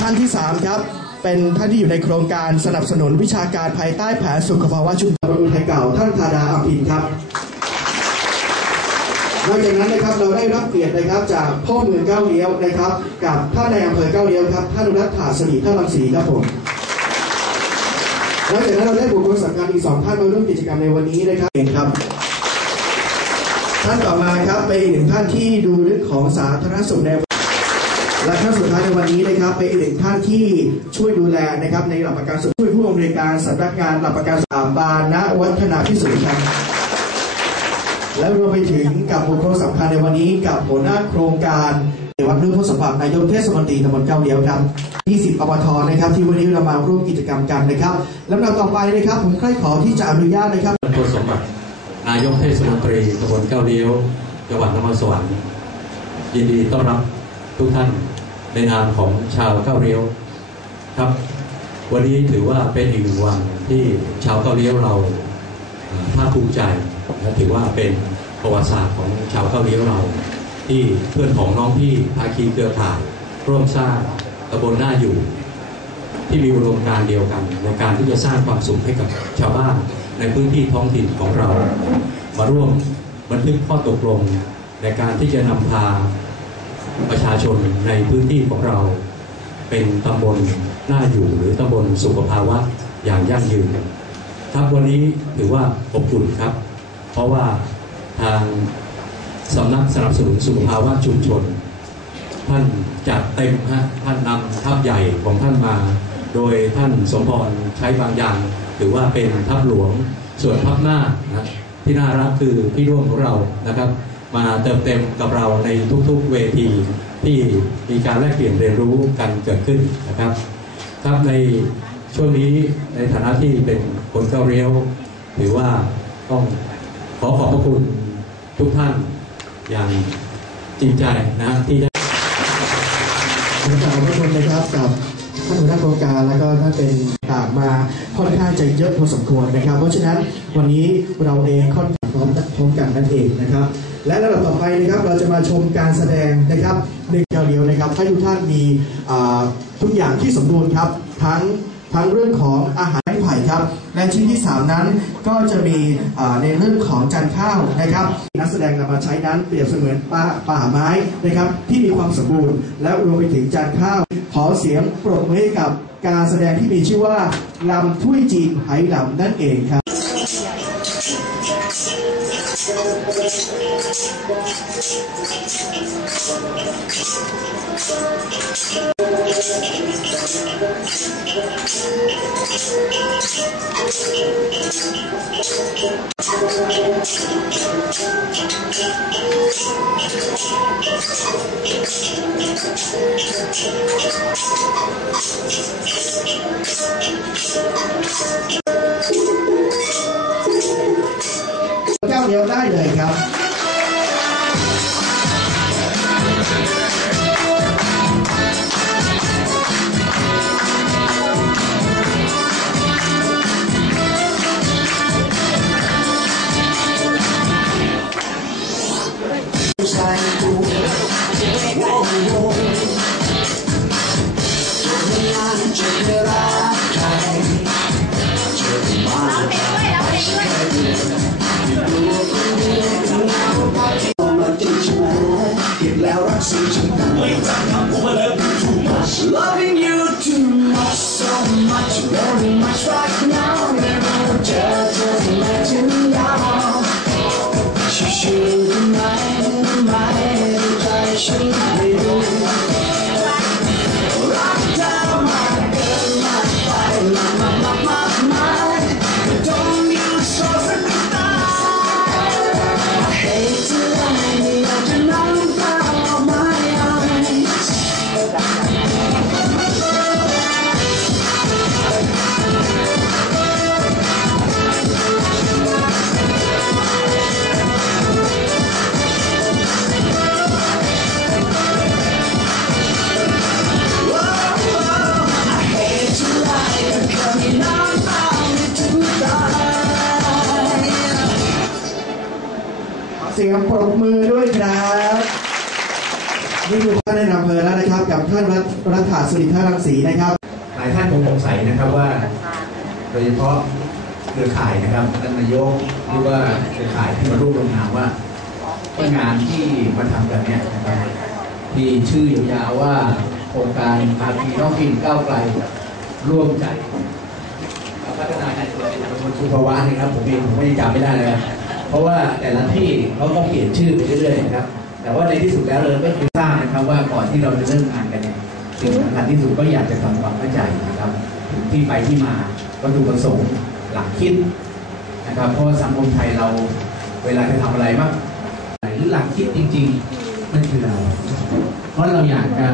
ท่านที่ 3 ครับ เป็นท่านที่อยู่ในโครงการสนับสนุนวิชาการภายใต้แผนสุขภาวะชุมชนบรุษไทยเก่าท่านธาดาอัมพินครับนอกจากนั้นนะครับเราได้รับเกียรตินะครับจากพ่อเมืองเก้าเลี้ยวนะครับ กับท่านในอำเภอเก้าเลี้ยวครับท่านรักษ์ถาสนีท่านรังสีครับผมนอกจากนั้นเราได้บุคคลสำคัญอีกสองท่านมาร่วมกิจกรรมในวันนี้นะครับเองครับ ท่านต่อมาครับเป็นอีกหนึ่งท่านที่ดูเรื่องของสาธารณสุขใน และท่านสุดท้ายในวันนี้นะครับเป็นอีกหนึ่งท่านที่ช่วยดูแลนะครับในหลักประกันสุขช่วยผู้อำนวยการสำนักงานหลักประกันสุขบาลณวัฒนาพิสุทธิ์ครับและรวมไปถึงกับบุคคลสำคัญในวันนี้กับหัวหน้าโครงการในวัดรุ่งพุทธสมบัตินายกเทศมนตรีตำบลเก้าเลี้ยวครับ 20อบทนะครับที่วันนี้เรามาร่วมกิจกรรมกันนะครับลำดับต่อไปนะครับผมใคร่ขอที่จะอนุญาตนะครับคุณสมบัตินายกเทศมนตรีตำบลเก้าเลี้ยวจังหวัดนครสวรรค์ยินดีต้อนรับทุกท่าน ในนามของชาวเก้าเลี้ยวครับ วันนี้ถือว่าเป็นอีกหนึ่งวันที่ชาวเก้าเลี้ยวเราภาคภูมิใจและถือว่าเป็นประวัติศาสตร์ของชาวเก้าเลี้ยวเรา ที่เพื่อนของน้องพี่ภาคีเครือข่ายร่วมสร้างตำบลหน้าอยู่ ที่มีอุดมการเดียวกัน ในการที่จะสร้างความสุขให้กับชาวบ้านในพื้นที่ท้องถิ่นของเรา มาร่วมบันทึกข้อตกลงในการที่จะนำพา ประชาชนในพื้นที่ของเรา เป็นตำบลน่าอยู่หรือตำบลสุขภาวะอย่างยั่งยืนครับวันนี้ถือว่าอบอุ่นครับ เพราะว่าทางสำนักสนับสนุนสุขภาวะชุมชน ท่านจัดเต็มฮะท่านนำทัพใหญ่ของท่านมา โดยท่านสมพรใช้บางอย่างถือว่าเป็นทัพหลวงส่วนทัพหน้านะที่น่ารักคือพี่ร่วมของเรานะครับ มาเติมเต็มกับเราในทุกๆเวทีที่มีการแลกเปลี่ยนเรียนรู้กันเกิดขึ้นนะครับครับในช่วงนี้ในฐานะที่เป็นคนเก้าเรียวถือว่าต้องขอขอบพระคุณทุกท่านอย่างจริงใจนะที่ได้ขอบพระคุณนะครับกับท่านหัวหน้าโครงการแล้วก็ท่านเป็นต่างมาค่อนข้างจะเยอะพอสมควรนะครับ เพราะฉะนั้นวันนี้เราเองค่อนข้างพร้อมพร้อมกันนั่นเองนะครับ และระดับต่อไปนะครับเราจะมาชมการแสดงนะครับหนึ่งเดียวนะครับให้ทุกท่านมีทุกอย่างที่สมบูรณ์ครับทั้งทั้งเรื่องของอาหารไผ่ครับและชิ้นที่ 3 นั้นก็จะมีในเรื่องของจานข้าวนะครับ นักแสดงนำมาใช้นั้นเปรียบเสมือนป่าป่าไม้นะครับที่มีความสมบูรณ์ และรวมไปถึงจานข้าว ขอเสียงปรบมือให้กับการแสดงที่มีชื่อว่าลำถ้วยจีนไหหลำนั่นเองครับ แก้ วเดีย Loving you too much, so much, very สียงปรบมือด้วยครับ นี่คือท่านในอำเภอแล้วนะครับกับท่านรัฐาสุริธารังสีนะครับ หลายท่านคงสงสัยนะครับว่า โดยเฉพาะเครือข่ายนะครับท่านนายกหรือว่าเครือข่ายที่มาร่วมลงนามว่าต้นงานที่มาทำกันเนี่ยนะครับที่ชื่อยาวว่าโครงการภาคีน้องกินก้าวไกลร่วมใจพัฒนาการเกษตรตำบลสุภาวะนะครับผมเองผมไม่ได้จำไม่ได้เลย เพราะว่าแต่ละที่เขาก็เปลี่ยนชื่อไปเรื่อยๆนะครับ แต่ว่าในที่สุดแล้วเราก็คือทราบนะครับว่าก่อนที่เราจะเริ่มงานกันเนี่ยสิ่งสำคัญที่สุดก็อยากจะทำความเข้าใจนะครับถึงที่ไปที่มาวัตถุประสงค์หลักคิดนะครับ เพราะสังคมไทยเราเวลาจะทำอะไรบ้างหรือหลักคิดจริงๆมันคืออะไรเพราะเราอยากจะ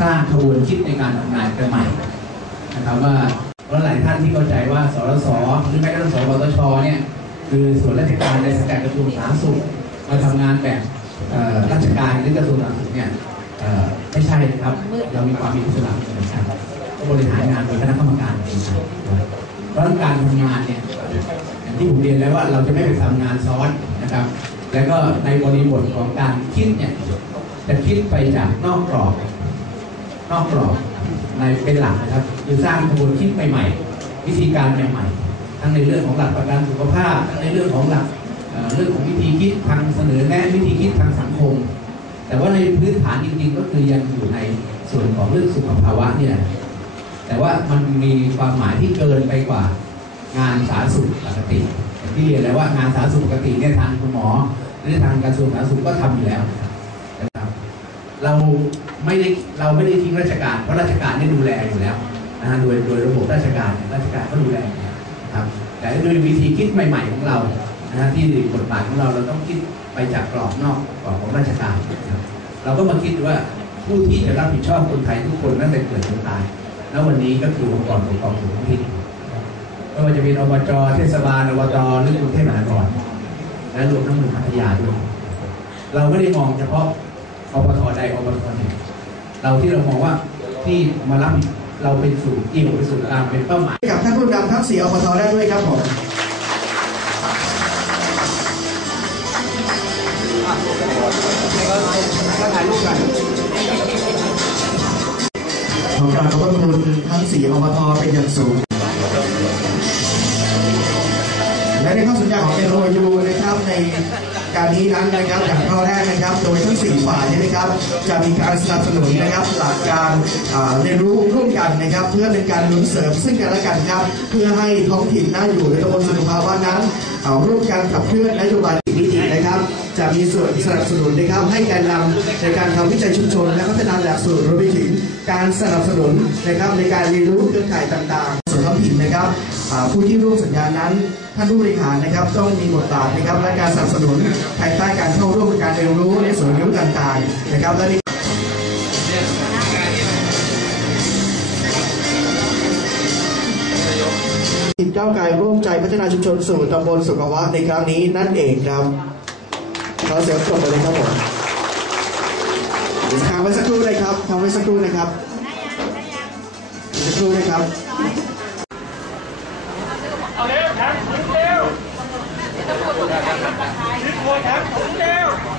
สร้างขบวนคิดในการทำงานกันใหม่นะครับว่าเพราะหลายท่านที่เข้าใจว่าสรสหรือแม้กระทั่งสปตชเนี่ย คือส่วนราชการในสังกัดกระทรวงสาธารณสุขมาทำงานแบบราชการหรือกระทรวงสาธารณสุขเนี่ยไม่ใช่ครับเรามีความมีอิสระเหมือนกันบริหารงานโดยคณะกรรมการเองครับเพราะการทำงานเนี่ยอย่างที่ผมเรียนแล้วว่าเราจะไม่ไปทำงานซ้อนนะครับ แล้วก็ในบริบทของการคิดเนี่ยจะคิดไปจากนอกกรอบ นอกกรอบในเป็นหลักนะครับคือสร้างกระบวนคิดใหม่ๆวิธีการใหม่ๆ ทั้งในเรื่องของหลักประกันสุขภาพ ทั้งในเรื่องของหลักเรื่องของวิธีคิดทางเสนอแนะวิธีคิดทางสังคม แต่ว่าในพื้นฐานจริงๆ ก็คือยังอยู่ในส่วนของเรื่องสุขภาวะเนี่ยแต่ว่ามันมีความหมายที่เกินไปกว่างานสาธารณสุขปกติที่เรียนแล้วว่างานสาธารณสุขปกติเนี่ยทางคุณหมอหรือทางกระทรวงสาธารณสุขก็ทำอยู่แล้วนะครับเราไม่ได้เราไม่ได้ทิ้งราชการเพราะราชการได้ดูแลอยู่แล้วนะฮะโดยโดยระบบราชการราชการก็ดูแลอยู่ นะครับ แต่โดยวิธีคิดใหม่ๆของเรานะที่บทบาทของเราเราต้องคิดไปจากกรอบนอกกรอบของราชการนะครับเราก็มาคิดว่าผู้ที่จะรับผิดชอบคนไทยทุกคนตั้งแต่เกิดจนตาย แล้ววันนี้ก็คือองค์กรปกครองส่วนท้องถิ่นไม่ว่าจะเป็นอบจเทศบาลอบจหรือกรุงเทพมหานครและรวมทั้งเมืองพัทยาด้วยเราไม่ได้มองเฉพาะอบตใดอบตหนึ่งเราที่เรามองว่าที่มารับ เราเป็นสู่เอี่ยวเป็นสู่กลางเป็นเป้าหมายกับท่านผู้นำทั้งสี่อปทได้ด้วยครับผมขอกราบขอบคุณทั้งสี่อปทเป็นอย่างสูง และในข้อสัญญาของ MOU นะครับใน การนี้นั้นนะครับอย่างข้อแรกนะครับโดยทั้งสี่ฝ่ายนะครับ จะมีการสนับสนุนนะครับหลักการเรียนรู้ร่วมกันนะครับ เพื่อเป็นการหนุนเสริมซึ่งกันและกันครับเพื่อให้ท้องถิ่นน่าอยู่ในตำบลสุขภาวะนั้นอ่าร่วมกันขับเคลื่อนนโยบายวิถีนะครับ จะมีส่วนสนับสนุนนะครับให้แกนนำในการทำวิจัยชุมชน และพัฒนาหลักสูตรรวมไปถึงการสนับสนุนนะครับในการเรียนรู้เครือข่ายต่างๆส่วนท้องถิ่นนะครับผู้ที่ร่วมสัญญานั้น ท่านผู้บริหารนะครับต้องมีบทบาทนะครับและการสนับสนุนภายใต้การเข้าร่วมการเรียนรู้ในส่วนรียนรู้ต่างๆนะครับและนทีมก้าวไกลร่วมใจพัฒนาชุมชนสู่ตำบลสุขภาวะในครั้งนี้นั่นเองครับขอเสียงปรบมือเลยครับผมค้างไว้สักครู่เลยครับค้างไว้สักครู่นะครับสักครู่นะครับ เอาเร็วแถมถุงเร็วรีบโวยแถมถุงเร็วตัว